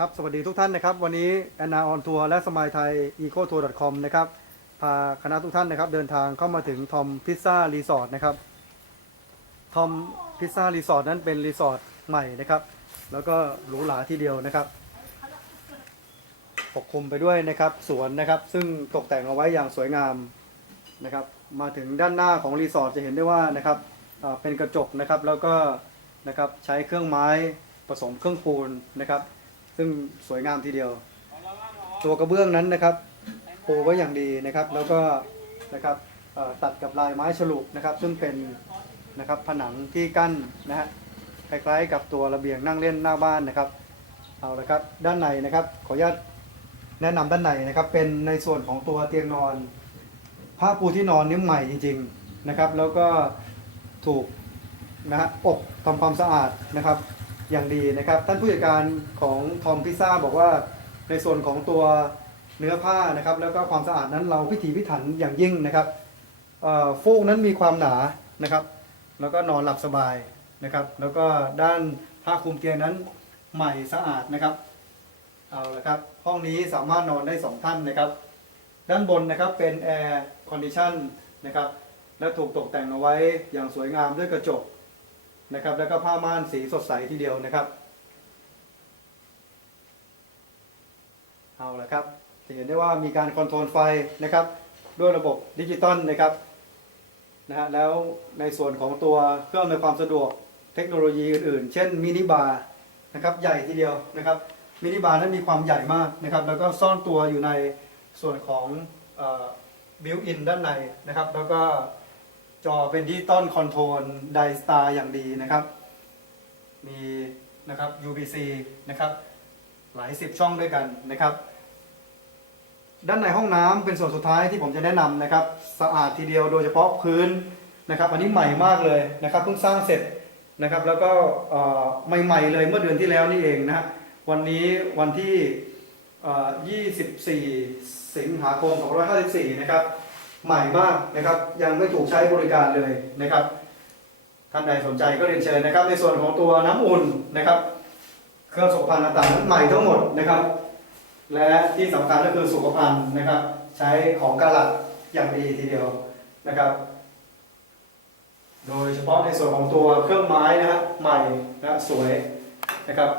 ครับ สวัสดีทุกท่านนะครับ วันนี้แอนนาออนทัวร์และสมายไทยอีโคทัวร์ .com นะครับ พาคณะทุกท่านนะครับ เดินทางเข้ามาถึงทอมพิซซ่ารีสอร์ทนะครับ ทอมพิซซ่ารีสอร์ทนั้นเป็นรีสอร์ทใหม่นะครับ แล้วก็หรูหราทีเดียวนะครับ ปกคลุมไปด้วยนะครับ สวนนะครับ ซึ่งตกแต่งเอาไว้อย่างสวยงามนะครับ มาถึงด้านหน้าของรีสอร์ทจะเห็นได้ว่านะครับเป็นกระจกนะครับ แล้วก็นะครับใช้เครื่องไม้ผสมเครื่องปูนนะครับ ซึ่งสวยงามทีเดียว ตัวกระเบื้องนั้นนะครับปูไว้อย่างดีนะครับ แล้วก็นะครับตัดกับลายไม้ฉลุนะครับ ซึ่งเป็นนะครับผนังที่กั้นนะฮะคล้ายๆ กับตัวระเบียงนั่งเล่นหน้าบ้านนะครับเอาละครับด้านในนะครับ ขออนุญาตแนะนำด้านในนะครับ เป็นในส่วนของตัวเตียงนอนผ้าปูที่นอนนี่ใหม่จริง ๆนะครับ แล้วก็ถูกนะฮะอบทำความสะอาดนะครับ อย่างดีนะครับ ท่านผู้จัดการของทอมพิซซ่าบอกว่าในส่วนของตัวเนื้อผ้านะครับแล้วก็ความสะอาดนั้นเราพิถีพิถันอย่างยิ่งนะครับฟูกนั้นมีความหนานะครับ แล้วก็นอนหลับสบายนะครับ แล้วก็ด้านผ้าคลุมเตียงนั้นใหม่สะอาดนะครับเอาละครับห้องนี้สามารถนอนได้สองท่านนะครับ ด้านบนนะครับเป็นแอร์คอนดิชันนะครับและถูกตกแต่งเอาไว้อย่างสวยงามด้วยกระจก นะครับ แล้วก็ผ้าม่านสีสดใสทีเดียวนะครับ เอาละครับจะเห็นได้ว่ามีการคอนโทรลไฟนะครับ ด้วยระบบดิจิตอลนะครับนะฮะแล้วในส่วนของตัวเครื่องในวยความสะดวกเทคโนโลยีอื่นๆ เช่นมินิบาร์นะครับใหญ่ทีเดียวนะครับมินิบาร์นั้นมีความใหญ่มากนะครับ แล้วก็ซ่อนตัวอยู่ในส่วนของบิวอินด้านในนะครับ แล้วก็ จอเป็นดิจิตอลคอนโทรลไดสตาร์อย่างดีนะครับ มีนะครับ UBC นะครับ หลายสิบช่องด้วยกันนะครับ ด้านในห้องน้ำเป็นส่วนสุดท้ายที่ผมจะแนะนำนะครับ สะอาดทีเดียวโดยเฉพาะพื้นนะครับ อันนี้ใหม่มากเลยนะครับเพิ่งสร้างเสร็จนะครับ แล้วก็ใหม่ๆเลยเมื่อเดือนที่แล้วนี่เองนะวันนี้วันที่เอ่อ24 สิงหาคม 2554 นะครับ ใหม่มากนะครับ ยังไม่ถูกใช้บริการเลยนะครับ ท่านใดสนใจก็เรียนเชิญนะครับ ในส่วนของตัวน้ำอุ่นนะครับ เครื่องสุขภัณฑ์ต่างๆนั้นใหม่ทั้งหมดนะครับ และที่สำคัญก็คือสุขภัณฑ์นะครับ ใช้ของกาลัดอย่างดีทีเดียวนะครับ โดยเฉพาะในส่วนของตัวเครื่องไม้นะฮะใหม่นะสวยนะครับ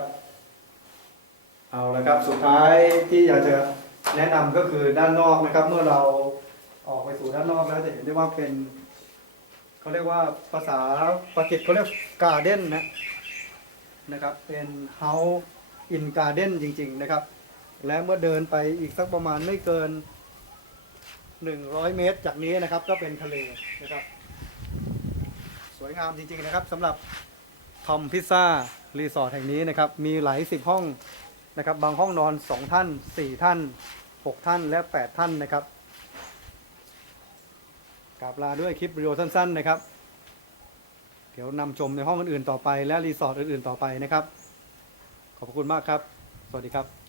เอาละครับสุดท้ายที่อยากจะแนะนำก็คือด้านนอกนะครับ เมื่อเรา ออกไปสู่ด้านนอกแล้วจะเห็นได้ว่าเป็นเขาเรียกว่าภาษาปากีสเขาเรียกการ์เด้นนะนะครับ เป็น House in Garden จริง ๆ นะครับ และเมื่อเดินไปอีกสักประมาณไม่เกิน 100 เมตรจากนี้นะครับ ก็เป็นทะเลนะครับ สวยงามจริง ๆ นะครับสำหรับทอมพิซซ่ารีสอร์ทแห่งนี้นะครับ มีหลายสิบห้องนะครับ บางห้องนอน 2 ท่าน 4 ท่าน 6 ท่านและ 8 ท่านนะครับ กราบลาด้วยคลิปวิดีโอสั้นๆนะครับ เดี๋ยวนำชมในห้องอื่นๆต่อไปและรีสอร์ทอื่นๆต่อไปนะครับ ขอบคุณมากครับ สวัสดีครับ